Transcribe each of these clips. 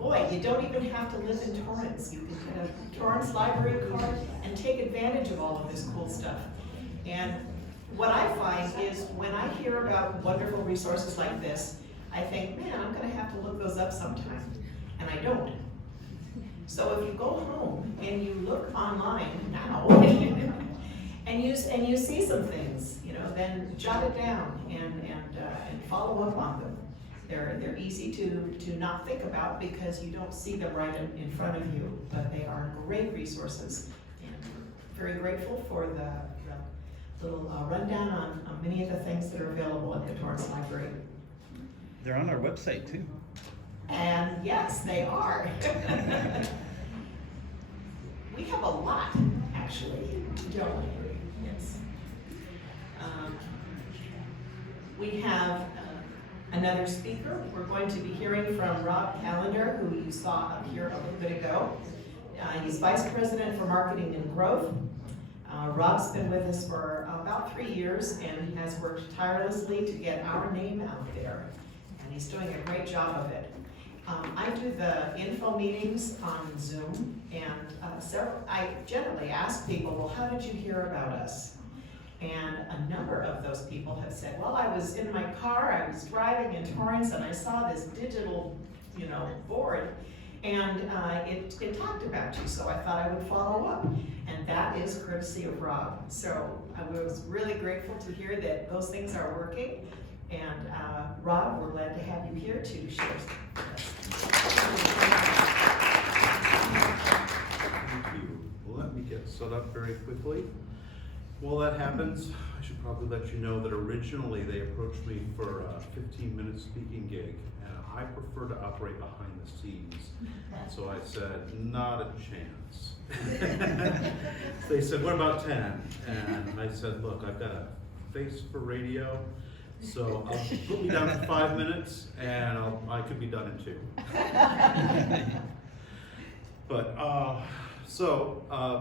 boy, you don't even have to live in Torrance. You can get a Torrance library card and take advantage of all of this cool stuff. And what I find is when I hear about wonderful resources like this, I think, man, I'm gonna have to look those up sometime, and I don't. So if you go home and you look online now, and you see some things, you know, then jot it down and follow up on them. They're easy to not think about because you don't see them right in front of you, but they are great resources. And very grateful for the little rundown on many of the things that are available at the Torrance Library. They're on our website too. And yes, they are. We have a lot, actually, don't we? Yes. We have another speaker. We're going to be hearing from Rob Callender, who you saw up here a little bit ago. He's Vice President for Marketing and Growth. Rob's been with us for about 3 years, and he has worked tirelessly to get our name out there. And he's doing a great job of it. I do the info meetings on Zoom, and I generally ask people, well, how did you hear about us? And a number of those people have said, well, I was in my car, I was driving in Torrance, and I saw this digital, board, and it talked about you, so I thought I would follow up. And that is courtesy of Rob. So I was really grateful to hear that those things are working. And Rob, we're glad to have you here to share. Thank you. Well, let me get set up very quickly. While that happens, I should probably let you know that originally they approached me for a 15-minute speaking gig, and I prefer to operate behind the scenes. So I said, not a chance. They said, what about 10? And I said, look, I've got a face for radio, so I'll put me down for 5 minutes, and I could be done in 2. But,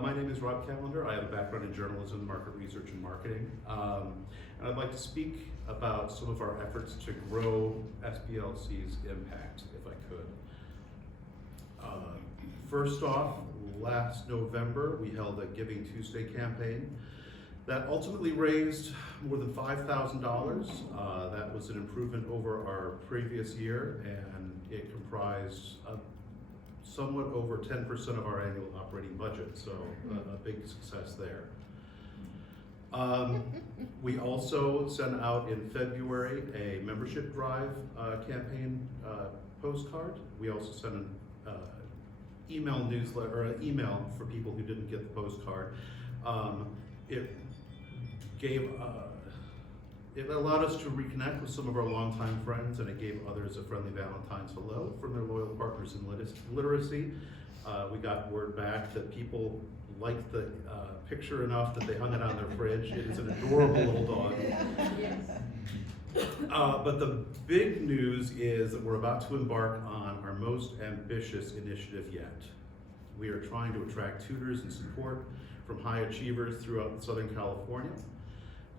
my name is Rob Callender. I have a background in journalism, market research, and marketing. And I'd like to speak about some of our efforts to grow SPLC's impact, if I could. First off, last November, we held a Giving Tuesday campaign that ultimately raised more than $5,000. That was an improvement over our previous year, and it comprised somewhat over 10% of our annual operating budget, so a big success there. We also sent out in February a membership drive campaign postcard. We also sent an email newsletter, or an email for people who didn't get the postcard. It allowed us to reconnect with some of our longtime friends, and it gave others a friendly Valentine's hello from their loyal partners in literacy. We got word back that people liked the picture enough that they hung it on their fridge. It is an adorable little dog. But the big news is that we're about to embark on our most ambitious initiative yet. We are trying to attract tutors and support from high achievers throughout Southern California.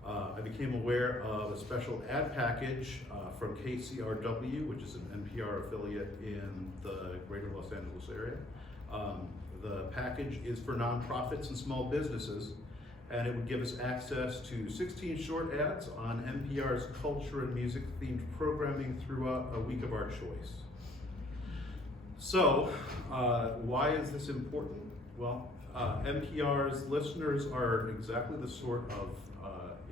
I became aware of a special ad package from KCRW, which is an NPR affiliate in the greater Los Angeles area. The package is for nonprofits and small businesses, and it would give us access to 16 short ads on NPR's culture and music themed programming throughout a week of our choice. So, why is this important? Well, NPR's listeners are exactly the sort of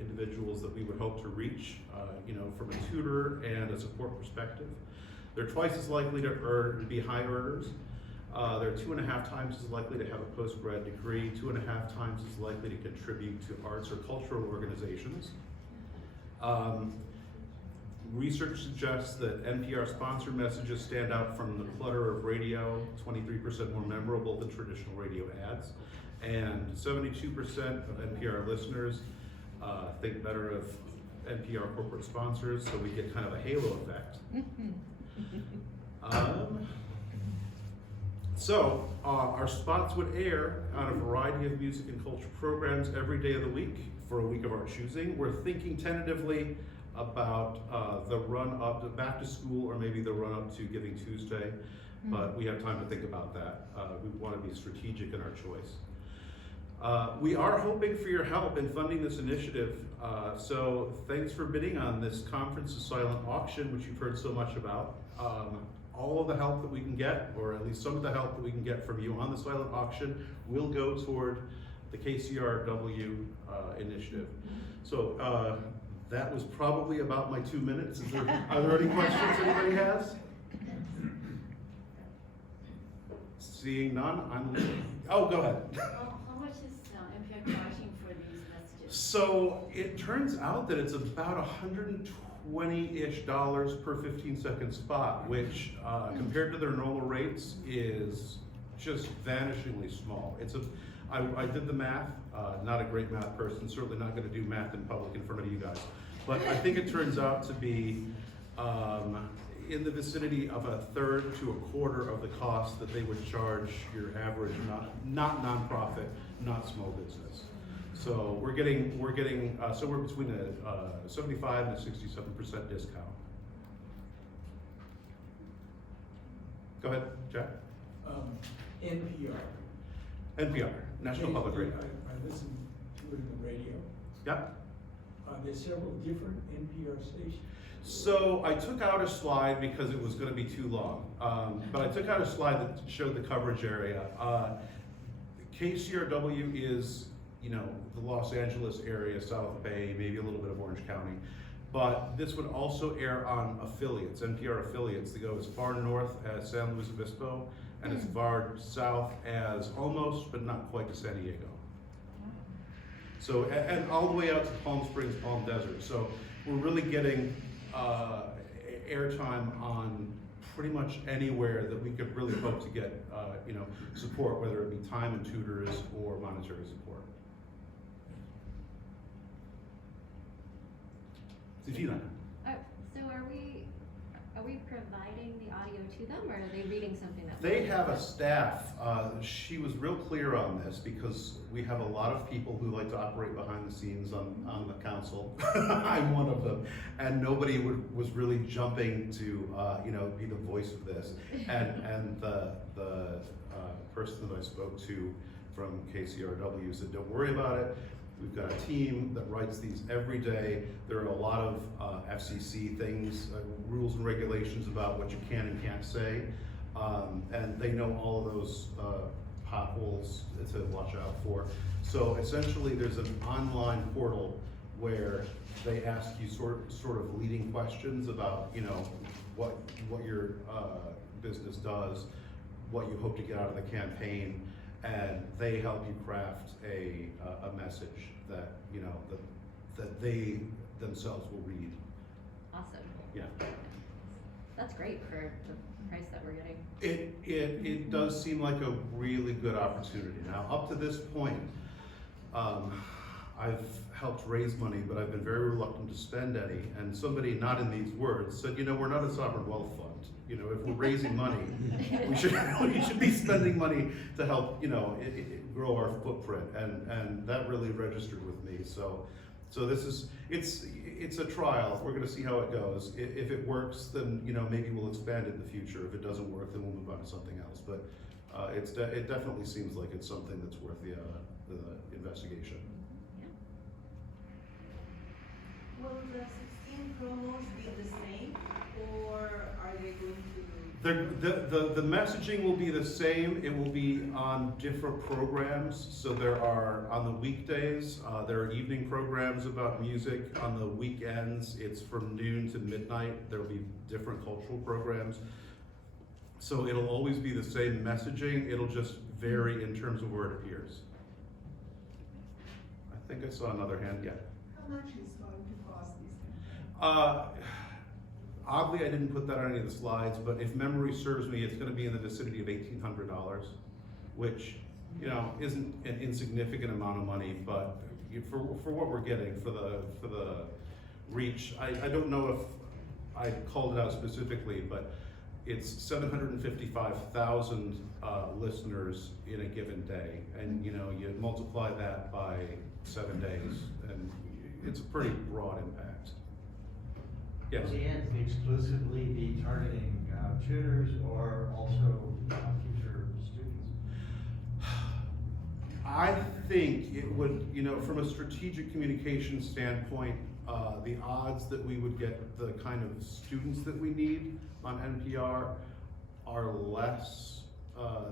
individuals that we would hope to reach, from a tutor and a support perspective. They're twice as likely to be high earners. They're 2.5 times as likely to have a post-grad degree, 2.5 times as likely to contribute to arts or cultural organizations. Research suggests that NPR sponsored messages stand out from the clutter of radio, 23% more memorable than traditional radio ads, and 72% of NPR listeners think better of NPR corporate sponsors, so we get kind of a halo effect. Our spots would air on a variety of music and culture programs every day of the week for a week of our choosing. We're thinking tentatively about the run up to back to school, or maybe the run up to Giving Tuesday. but we have time to think about that. We want to be strategic in our choice. We are hoping for your help in funding this initiative. So thanks for bidding on this Conference to Silent auction, which you've heard so much about. All of the help that we can get, or at least some of the help that we can get from you on the silent auction, will go toward the KCRW initiative. So that was probably about my 2 minutes. Are there any questions anybody has? Seeing none, oh, go ahead. How much is MPR charging for these messages? So it turns out that it's about $120-ish per 15-second spot, which compared to their normal rates is just vanishingly small. I did the math, not a great math person, certainly not gonna do math in public in front of you guys. But I think it turns out to be in the vicinity of a third to a quarter of the cost that they would charge your average, not nonprofit, not small business. So we're getting somewhere between a 75 and a 67% discount. Go ahead, Jack. NPR. NPR, National Public Radio. I listen to it on the radio. Yep. Are there several different NPR stations? So I took out a slide because it was going to be too long, but I took out a slide that showed the coverage area. KCRW is, the Los Angeles area, South Bay, maybe a little bit of Orange County, but this would also air on affiliates, NPR affiliates that go as far north as San Luis Obispo and as far south as almost, but not quite, to San Diego. So, and all the way out to Palm Springs, Palm Desert. So we're really getting airtime on pretty much anywhere that we could really hope to get, support, whether it be time and tutors or monetary support. Zafina. So are we providing the audio to them, or are they reading something that? They have a staff. She was real clear on this because we have a lot of people who like to operate behind the scenes on the council. I'm one of them, and nobody was really jumping to be the voice of this. And the person that I spoke to from KCRW said, "Don't worry about it. We've got a team that writes these every day. There are a lot of FCC things, rules and regulations about what you can and can't say. And they know all of those potholes to watch out for. So essentially there's an online portal where they ask you sort of leading questions about, what your business does, what you hope to get out of the campaign, and they help you craft a message that that they themselves will read. Awesome. Yeah. That's great for the price that we're getting. It does seem like a really good opportunity. Now, up to this point, I've helped raise money, but I've been very reluctant to spend any. And somebody, not in these words, said, we're not a sovereign wealth fund. If we're raising money, we should be spending money to help, grow our footprint. And that really registered with me. So this is, it's a trial. We're gonna see how it goes. If it works, then, maybe we'll expand it in the future. If it doesn't work, then we'll move on to something else. But it definitely seems like it's something that's worth the investigation. Will the 16 promos be the same, or are they going to? The messaging will be the same. It will be on different programs. So there are, on the weekdays, there are evening programs about music. On the weekends, it's from noon to midnight. There will be different cultural programs. So it'll always be the same messaging. It'll just vary in terms of where it appears. I think I saw another hand, yeah. How much is going to cost these things? Oddly, I didn't put that on any of the slides, but if memory serves me, it's gonna be in the vicinity of $1,800, which, isn't an insignificant amount of money, but for what we're getting, for the reach, I don't know if I called it out specifically, but it's 755,000 listeners in a given day, and you multiply that by 7 days, and it's a pretty broad impact. Yes. Will the ads exclusively be targeting have tutors or also teacher students? I think it would, you know, from a strategic communication standpoint, the odds that we would get the kind of students that we need on NPR are less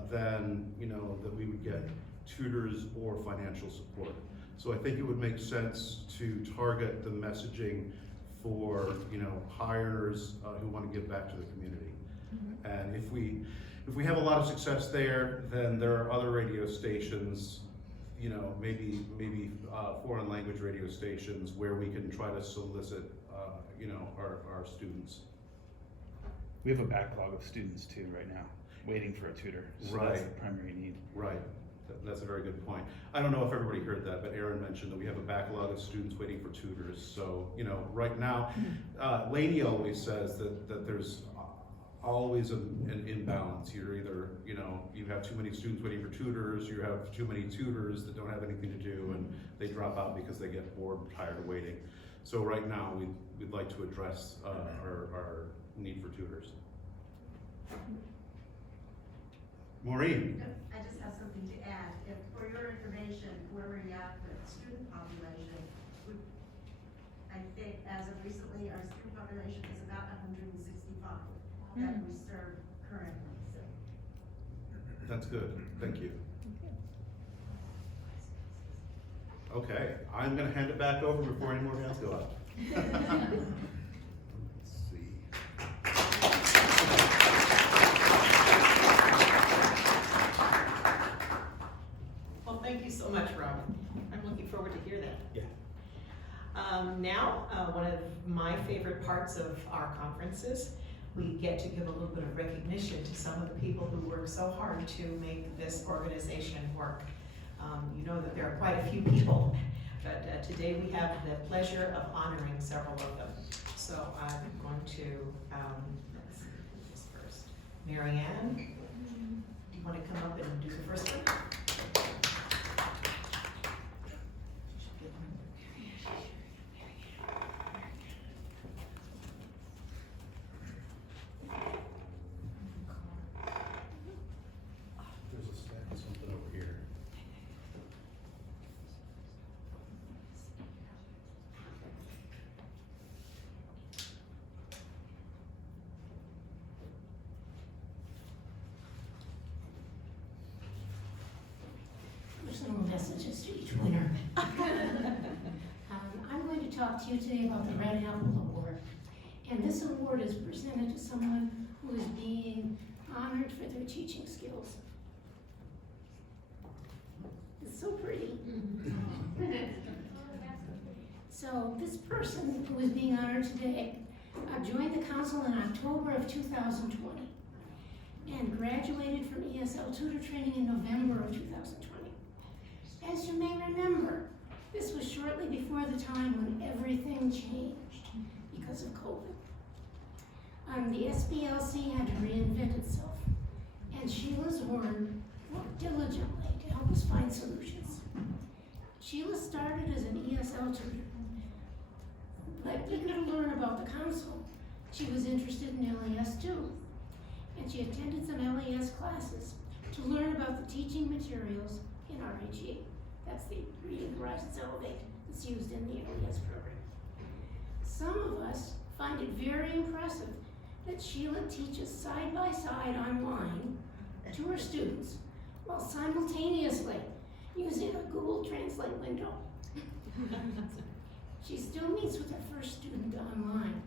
than, you know, that we would get tutors or financial support. So I think it would make sense to target the messaging for, you know, hires who want to give back to the community. And if we have a lot of success there, then there are other radio stations, you know, maybe foreign language radio stations where we can try to solicit, you know, our students. We have a backlog of students too right now, waiting for a tutor. So that's the Right. primary need. Right, that's a very good point. I don't know if everybody heard that, but Aaron mentioned that we have a backlog of students waiting for tutors. So, you know, right now, Laney always says that there's always an imbalance. You're either, you know, you have too many students waiting for tutors, you have too many tutors that don't have anything to do, and they drop out because they get bored, tired of waiting. So right now, we'd like to address our need for tutors. Maureen? I just have something to add. If, for your information, where we're at with student population, I think as of recently, our student population is about 165 that we serve currently, so. That's good, thank you. Okay, I'm gonna hand it back over before any more hands go up. Let's see. Well, thank you so much, Rob. I'm looking forward to hear that. Yeah. Now, one of my favorite parts of our conferences, we get to give a little bit of recognition to some of the people who work so hard to make this organization work. You know that there are quite a few people, but today we have the pleasure of honoring several of them. So I'm going to, let's see, who is first. Mary Ann, do you want to come up and do the first one? There's a stack of something over here. Personal messages to each winner. I'm going to talk to you today about the Red Apple Award. And this award is presented to someone who is being honored for their teaching skills. It's so pretty. So this person who is being honored today joined the council in October of 2020 and graduated from ESL tutor training in November of 2020. As you may remember, this was shortly before the time when everything changed because of COVID. The SBLC had to reinvent itself, and Sheila Zorn worked diligently to help us find solutions. Sheila started as an ESL tutor, but eager to learn about the council, she was interested in LES too, and she attended some LES classes to learn about the teaching materials in RHE. That's the Reading Horizons Elevate that's used in the LES program. Some of us find it very impressive that Sheila teaches side by side online to her students while simultaneously using a Google Translate window. She still meets with her first student online.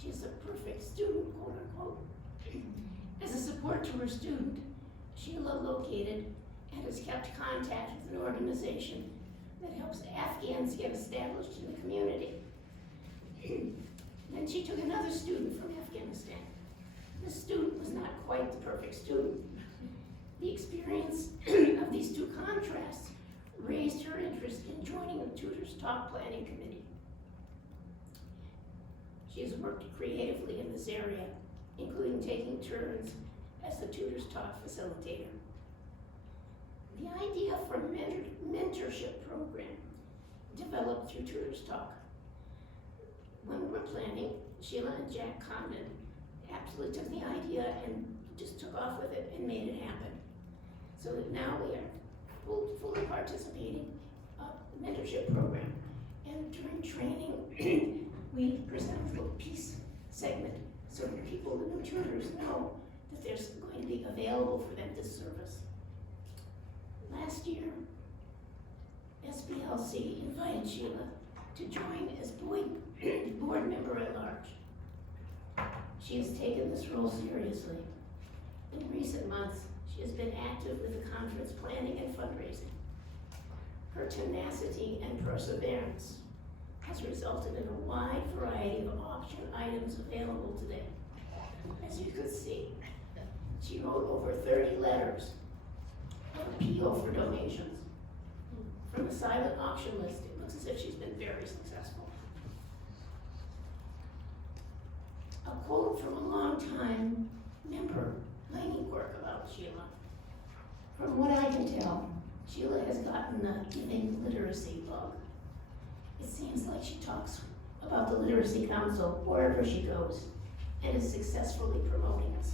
She's a perfect student, quote unquote. As a support to her student, Sheila located and has kept contact with an organization that helps Afghans get established in the community. Then she took another student from Afghanistan. This student was not quite the perfect student. The experience of these two contrasts raised her interest in joining the Tutors Talk Planning Committee. She has worked creatively in this area, including taking turns as the Tutors Talk facilitator. The idea for a mentorship program developed through Tutors Talk. When we were planning, Sheila and Jack Condon absolutely took the idea and just took off with it and made it happen. So that now we are fully participating in the mentorship program. And during training, we present a little piece segment so that people, the new tutors, know that there's going to be available for them this service. Last year, SBLC invited Sheila to join as board member at large. She has taken this role seriously. In recent months, she has been active with the conference planning and fundraising. Her tenacity and perseverance has resulted in a wide variety of auction items available today. As you can see, she wrote over 30 letters of appeal for donations. From the silent auction list, it looks as if she's been very successful. A quote from a longtime member, Lainey Quirk, about Sheila. From what I can tell, Sheila has gotten the giving literacy bug. It seems like she talks about the Literacy Council wherever she goes and is successfully promoting us.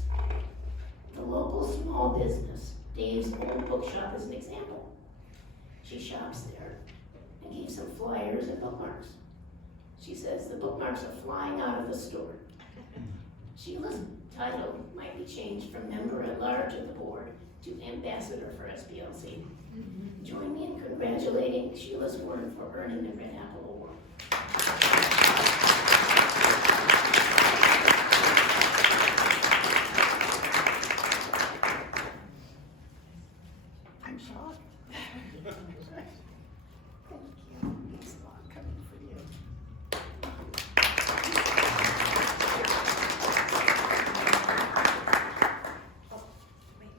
The local small business, Dave's Old Bookshop, is an example. She shops there and gave some flyers and bookmarks. She says the bookmarks are flying out of the store. Sheila's title might be changed from member at large of the board to ambassador for SBLC. Join me in congratulating Sheila Warren for earning the Red Apple Award. I'm shocked. Thank you. It's a lot coming for you. Wait,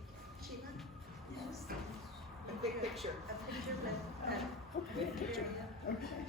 Sheila? Yes. A big picture. A picture with, Okay. Mary. Okay.